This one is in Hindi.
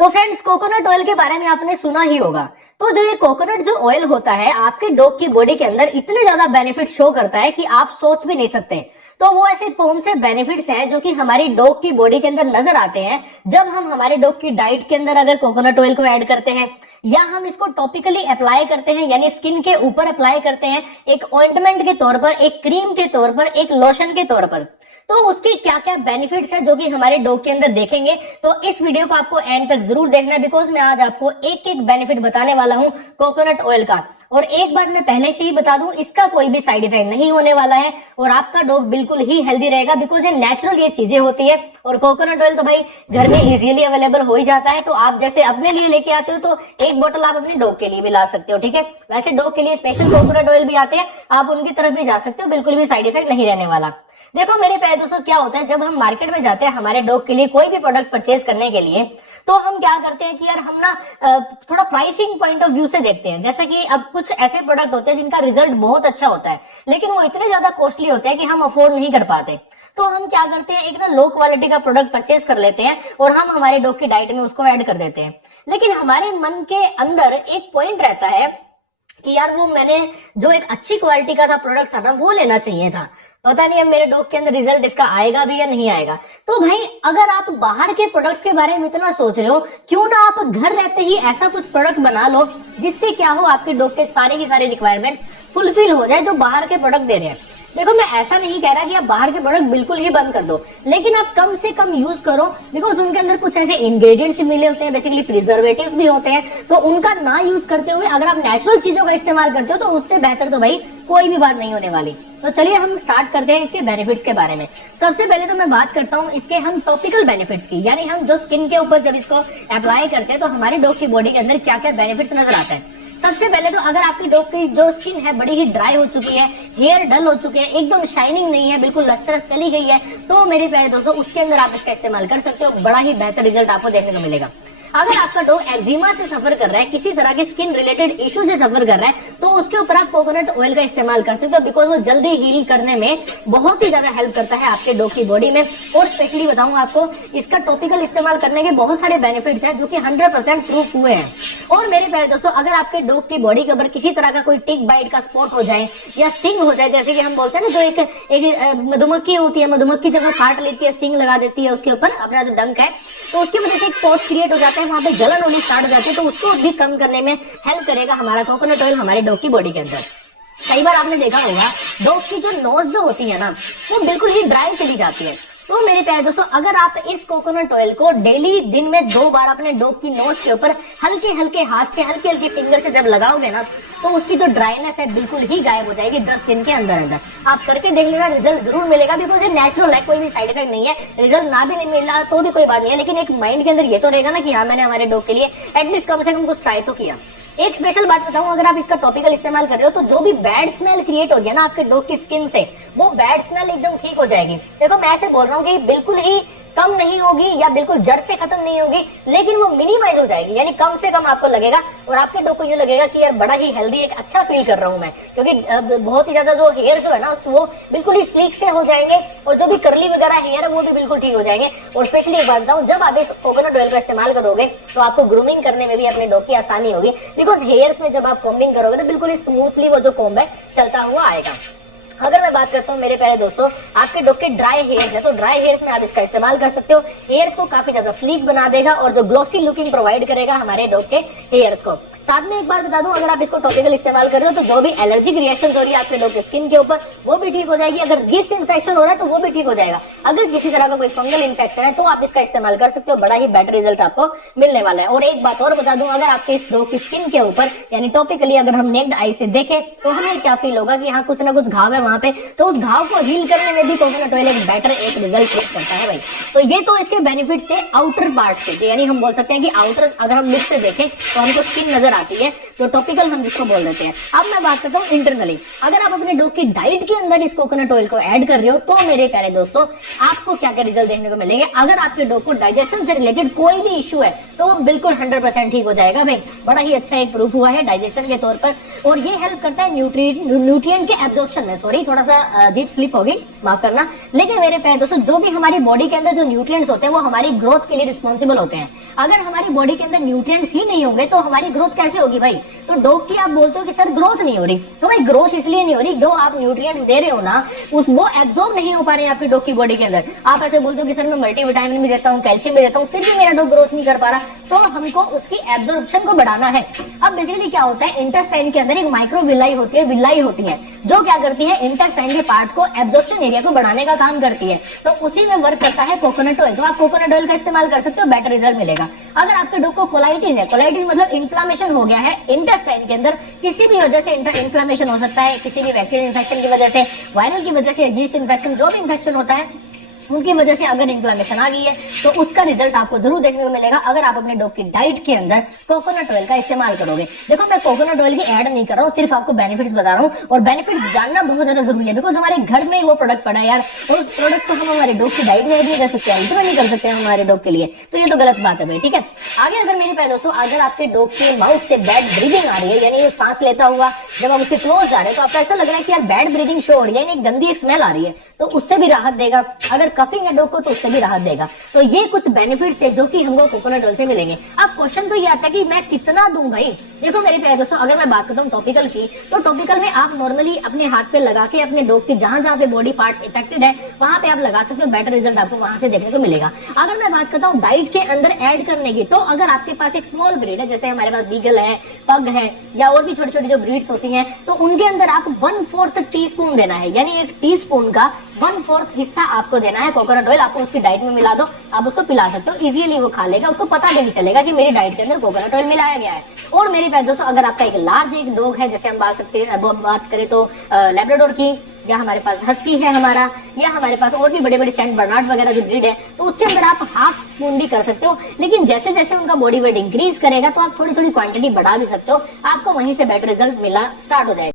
तो फ्रेंड्स, कोकोनट ऑयल के बारे में आपने सुना ही होगा। तो जो ये कोकोनट जो ऑयल होता है आपके डॉग की बॉडी के अंदर इतने ज्यादा बेनिफिट शो करता है कि आप सोच भी नहीं सकते। तो वो ऐसे कौन से बेनिफिट्स हैं जो कि हमारी डॉग की बॉडी के अंदर नजर आते हैं जब हम हमारे डॉग की डाइट के अंदर अगर कोकोनट ऑयल को ऐड करते हैं, या हम इसको टॉपिकली अप्लाई करते हैं यानी स्किन के ऊपर अप्लाई करते हैं, एक ऑइंटमेंट के तौर पर, एक क्रीम के तौर पर, एक लोशन के तौर पर। तो उसके क्या क्या बेनिफिट्स हैं जो कि हमारे डॉग के अंदर देखेंगे। तो इस वीडियो को आपको एंड तक जरूर देखना है, बिकॉज मैं आज आपको एक एक बेनिफिट बताने वाला हूं कोकोनट ऑयल का। और एक बात मैं पहले से ही बता दूं, इसका कोई भी साइड इफेक्ट नहीं होने वाला है और आपका डॉग बिल्कुल ही हेल्दी रहेगा, बिकॉज ये नेचुरल ये चीजें होती है। और कोकोनट ऑयल तो भाई घर में इजीली अवेलेबल हो ही जाता है। तो आप जैसे अपने लिए लेके आते हो तो एक बोतल आप अपने डॉग के लिए भी ला सकते हो, ठीक है। वैसे डॉग के लिए स्पेशल कोकोनट ऑयल भी आते हैं, आप उनकी तरफ भी जा सकते हो, बिल्कुल भी साइड इफेक्ट नहीं रहने वाला। देखो मेरे प्यारे दोस्तों, क्या होता है जब हम मार्केट में जाते हैं हमारे डॉग के लिए कोई भी प्रोडक्ट परचेज करने के लिए, तो हम क्या करते हैं कि यार हम ना थोड़ा प्राइसिंग पॉइंट ऑफ व्यू से देखते हैं। जैसा कि अब कुछ ऐसे प्रोडक्ट होते हैं जिनका रिजल्ट बहुत अच्छा होता है, लेकिन वो इतने ज्यादा कॉस्टली होते हैं कि हम अफोर्ड नहीं कर पाते। तो हम क्या करते हैं, एक ना लो क्वालिटी का प्रोडक्ट परचेज कर लेते हैं और हम हमारे डॉग की डाइट में उसको ऐड कर देते हैं। लेकिन हमारे मन के अंदर एक पॉइंट रहता है कि यार वो मैंने जो एक अच्छी क्वालिटी का था प्रोडक्ट था ना, वो लेना चाहिए था। पता नहीं अब मेरे डॉग के अंदर रिजल्ट इसका आएगा भी या नहीं आएगा। तो भाई अगर आप बाहर के प्रोडक्ट्स के बारे में इतना सोच रहे हो, क्यों ना आप घर रहते ही ऐसा कुछ प्रोडक्ट बना लो जिससे क्या हो, आपके डॉग के सारे की सारे रिक्वायरमेंट्स फुलफिल हो जाए जो बाहर के प्रोडक्ट दे रहे हैं। देखो मैं ऐसा नहीं कह रहा कि आप बाहर के प्रोडक्ट बिल्कुल ही बंद कर दो, लेकिन आप कम से कम यूज करो, बिकॉज उनके अंदर कुछ ऐसे इंग्रेडिएंट्स मिले होते हैं, बेसिकली प्रिजर्वेटिव्स भी होते हैं। तो उनका ना यूज करते हुए अगर आप नेचुरल चीजों का इस्तेमाल करते हो तो उससे बेहतर तो भाई कोई भी बात नहीं होने वाली। तो चलिए हम स्टार्ट करते हैं इसके बेनिफिट्स के बारे में। सबसे पहले तो मैं बात करता हूँ इसके हम टॉपिकल बेनिफिट्स की, यानी हम जो स्किन के ऊपर जब इसको अप्लाई करते हैं तो हमारे डॉग की बॉडी के अंदर क्या क्या बेनिफिट्स नजर आता है। सबसे पहले तो अगर आपकी डॉग की जो स्किन है बड़ी ही ड्राई हो चुकी है, हेयर डल हो चुके हैं, एकदम शाइनिंग नहीं है, बिल्कुल लसरस चली गई है, तो मेरे प्यारे दोस्तों उसके अंदर आप इसका इस्तेमाल कर सकते हो, बड़ा ही बेहतर रिजल्ट आपको देखने को मिलेगा। अगर आपका डॉग एक्जिमा से सफर कर रहा है, किसी तरह के स्किन रिलेटेड इश्यू से सफर कर रहा है, तो उसके ऊपर आप कोकोनट ऑयल का इस्तेमाल कर सकते हो, बिकॉज वो जल्दी हील करने में बहुत ही ज्यादा हेल्प करता है आपके डॉग की बॉडी में। और स्पेशली बताऊं आपको, इसका टॉपिकल इस्तेमाल करने के बहुत सारे बेनिफिट्स हैं जो कि 100% प्रूफ हुए हैं। और मेरे प्यारे दोस्तों, अगर आपके डॉग की बॉडी के ऊपर किसी तरह का कोई टिक बाइट का स्पॉट हो जाए या स्टिंग हो जाए, जैसे कि हम बोलते हैं ना, जो एक मधुमक्खी होती है, मधुमक्खी जब वो काट लेती है, स्टिंग लगा देती है उसके ऊपर अपना जो डंक है, तो उसकी वजह से एक स्पॉट क्रिएट हो जाता है, वहां पे जलन होनी स्टार्ट हो जाती है, तो उसको भी कम करने में हेल्प करेगा हमारा कोकोनट ऑयल हमारे डॉग की बॉडी के अंदर। कई बार आपने देखा होगा डॉग की जो नोज जो होती है ना, वो बिल्कुल ही ड्राई चली जाती है। तो मेरे प्यारे दोस्तों, अगर आप इस कोकोनट ऑयल को डेली दिन में 2 बार अपने डॉग की नोज के ऊपर हल्के हल्के हाथ से, हल्के हल्के फिंगर से जब लगाओगे ना, तो उसकी जो ड्राइनेस है बिल्कुल ही गायब हो जाएगी 10 दिन के अंदर अंदर। आप करके देख लेना, रिजल्ट जरूर मिलेगा, बिकॉज ये नेचुरल है, कोई भी साइड इफेक्ट नहीं है। रिजल्ट ना भी नहीं मिला तो भी कोई बात नहीं है, लेकिन एक माइंड के अंदर ये तो रहेगा ना कि हाँ मैंने हमारे डॉग के लिए एटलीस्ट कम से कम कुछ ट्राई तो किया। एक स्पेशल बात बताऊं, अगर आप इसका टॉपिकल इस्तेमाल कर रहे हो तो जो भी बैड स्मेल क्रिएट हो रही है ना आपके डॉग की स्किन से, वो बैड स्मेल एकदम ठीक हो जाएगी। देखो मैं ऐसे बोल रहा हूँ कि बिल्कुल ही कम नहीं होगी या बिल्कुल जड़ से खत्म नहीं होगी, लेकिन वो मिनिमाइज हो जाएगी, यानी कम से कम आपको लगेगा और आपके डॉग को यूं लगेगा कि यार बड़ा ही हेल्दी, एक अच्छा फील कर रहा हूं मैं, क्योंकि बहुत ही ज्यादा जो हेयर जो है ना वो बिल्कुल ही स्लीक से हो जाएंगे और जो भी कर्ली वगैरह हेयर है वो भी बिल्कुल ठीक हो जाएंगे। और स्पेशली एक बात बताऊं, जब आप इस कोकोनट ऑयल का इस्तेमाल करोगे तो आपको ग्रूमिंग करने में भी अपने डॉग की आसानी होगी, बिकॉज हेयर्स में जब आप कॉम्बिंग करोगे तो बिल्कुल ही स्मूथली वो जो कॉम्ब है चलता हुआ आएगा। अगर मैं बात करता हूँ मेरे प्यारे दोस्तों, आपके डॉग के ड्राई हेयर्स है, तो ड्राई हेयर्स में आप इसका इस्तेमाल कर सकते हो। हेयर्स को काफी ज्यादा स्लीक बना देगा और जो ग्लॉसी लुकिंग प्रोवाइड करेगा हमारे डॉग के हेयर्स को। साथ में एक बात बता दूं, अगर आप इसको टॉपिकल इस्तेमाल कर रहे हो तो जो भी एलर्जिक रिएक्शन हो रही है आपके डॉग के स्किन के ऊपर, वो भी ठीक हो जाएगी। अगर गिस्ट इन्फेक्शन हो रहा है तो वो भी ठीक हो जाएगा। अगर किसी तरह का कोई फंगल इन्फेक्शन है तो आप इसका इस्तेमाल कर सकते हो, बड़ा ही बेटर रिजल्ट आपको मिलने वाला है। और एक बात और बता दूं, अगर आपके इस डॉग की स्किन के ऊपर यानी टॉपिकली अगर हम नेक्ड आई से देखें तो हमें क्या फील होगा कि हाँ कुछ ना कुछ घाव है वहां पे, तो उस घाव को हील करने में भी कोकोनट ऑयल एक बेटर एक रिजल्ट क्रिएट करता है भाई। तो ये तो इसके बेनिफिट्स थे आउटर पार्ट के, यानी हम बोल सकते हैं कि आउटर अगर हम लुक से देखें तो हमको स्किन नजर आती है, तो टॉपिकल हम जिसको बोल देते हैं। अब मैं बात करता हूँ इंटरनली। अगर आप अपने डॉग की डाइट के अंदर इस कोकोनट ऑयल को ऐड कर रहे हो तो मेरे प्यारे दोस्तों आपको क्या क्या रिजल्ट देखने को मिलेंगे। अगर आपके डॉग को डाइजेशन से रिलेटेड कोई भी इश्यू है तो वो बिल्कुल 100% ठीक हो जाएगा भाई। बड़ा ही अच्छा एक प्रूफ हुआ है डाइजेशन के तौर पर, और ये हेल्प करता है न्यूट्रिएंट के एब्जॉर्प्शन में। सॉरी, थोड़ा सा अजीब स्लिप होगी, माफ करना। लेकिन मेरे प्यारे दोस्तों जो भी हमारी बॉडी के अंदर जो न्यूट्रिएंट्स होते हैं वो हमारी ग्रोथ के लिए रिस्पॉन्सिबल होते हैं। अगर हमारी बॉडी के अंदर न्यूट्रिएंट्स ही नहीं होंगे तो हमारी ग्रोथ कैसे होगी भाई। तो डॉग की आप बोलते हो कि सर ग्रोथ नहीं हो रही, तो भाई ग्रोथ इसलिए नहीं हो रही, जो आप न्यूट्रिएंट्स दे रहे हो ना वो एब्जॉर्ब नहीं हो पा रहे हैं आपकी डॉग की बॉडी के अंदर। आप ऐसे बोलते हो कि सर मैं मल्टीविटामिन भी देता हूँ, कैल्शियम भी देता हूँ, फिर भी मेरा डॉग ग्रोथ नहीं कर पा रहा, तो हमको उसकी एब्जॉर्प्शन को बढ़ाना है। अब बेसिकली क्या होता है, इंटेस्टाइन के अंदर एक माइक्रो विलाई होती है जो क्या करती है, इंटेस्टाइन के पार्ट को एब्जॉर्प्शन एरिया को बढ़ाने का काम करती है। तो उसी में वर्क करता है कोकोनट ऑयल। तो आप कोकोनट ऑयल का इस्तेमाल कर सकते हो, बेटर रिजल्ट मिलेगा। अगर आपके डॉग को कोलाइटिस है, कोलाइटिस मतलब इन्फ्लामेशन हो गया है इंटेस्टाइन के अंदर, किसी भी वजह से इन्फ्लामेशन हो सकता है, किसी भी बैक्टीरियल इन्फेक्शन की वजह से, वायरल की वजह से, यीस्ट इन्फेक्शन, जो भी इन्फेक्शन होता है उनकी वजह से अगर इन्फ्लेमेशन आ गई है तो उसका रिजल्ट आपको जरूर देखने को मिलेगा अगर आप अपने डॉग की डाइट के अंदर कोकोनट ऑयल का इस्तेमाल करोगे। देखो मैं कोकोनट ऑयल की ऐड नहीं कर रहा हूँ, सिर्फ आपको बेनिफिट्स बता रहा हूँ, और बेनिफिट्स जानना बहुत ज्यादा जरूरी है बिकॉज हमारे घर में ही वो प्रोडक्ट पड़ा है यार, और उस प्रोडक्ट को हम हमारे डॉग की डाइट में ऐड नहीं कर सकते, इतना नहीं कर सकते हम हमारे डॉग के लिए, तो ये तो गलत बात है भाई। ठीक है, आगे अगर मेरे प्यारे दोस्तों अगर आपके डॉग के माउथ से बैड ब्रीदिंग आ रही है, यानी वो सांस लेता हुआ जब आप उसके क्लोज जा रहे हैं तो आपको ऐसा लग रहा है कि यार बैड ब्रीदिंग शो हो रही है, यानी गंदी एक स्मेल आ रही है, तो उससे भी राहत देगा। अगर कफिंग है डॉग को तो उससे भी राहत देगा। तो ये कुछ बेनिफिट्स है जो कि हमको कोकोनट ऑयल से मिलेंगे। अब क्वेश्चन तो ये आता है कि मैं कितना दूं भाई। देखो मेरे प्यारे दोस्तों अगर मैं बात करता हूँ टॉपिकल की, तो टॉपिकल में आप नॉर्मली अपने हाथ पे लगा के अपने डॉग के जहां जहां पे बॉडी पार्ट्स इफेक्टेड है वहां पे आप लगा सकते हो, बेटर रिजल्ट आपको वहां से देखने को मिलेगा। अगर मैं बात करता हूँ डाइट के अंदर ऐड करने की, तो अगर आपके पास एक स्मॉल ब्रीड है, जैसे हमारे पास बीगल है, पग है, या और भी छोटी छोटी जो ब्रीड्स होती हैं, तो उनके अंदर आप 1/4 टीस्पून देना है, यानी एक टीस्पून का 1/4 हिस्सा आपको देना है कोकोनट ऑयल। आपको उसकी डाइट में मिला दो, आप उसको पिला सकते हो, इजीली वो खा लेगा, उसको पता भी नहीं चलेगा कि मेरी डाइट के अंदर कोकोनट ऑयल मिलाया गया है। और मेरे प्यारे दोस्तों अगर आपका एक लार्ज एक डॉग है, जैसे हम बात करें तो लैब्राडोर की, या हमारे पास हस्की है हमारा, या हमारे पास और भी बड़े बड़े सेंट बर्नार्ड वगैरह जो ब्रीड है, तो उसके अंदर आप हाफ स्पून भी कर सकते हो। लेकिन जैसे जैसे उनका बॉडी वेट इंक्रीज करेगा तो आप थोड़ी थोड़ी क्वांटिटी बढ़ा भी सकते हो, आपको वहीं से बेटर रिजल्ट मिला स्टार्ट हो जाएगा।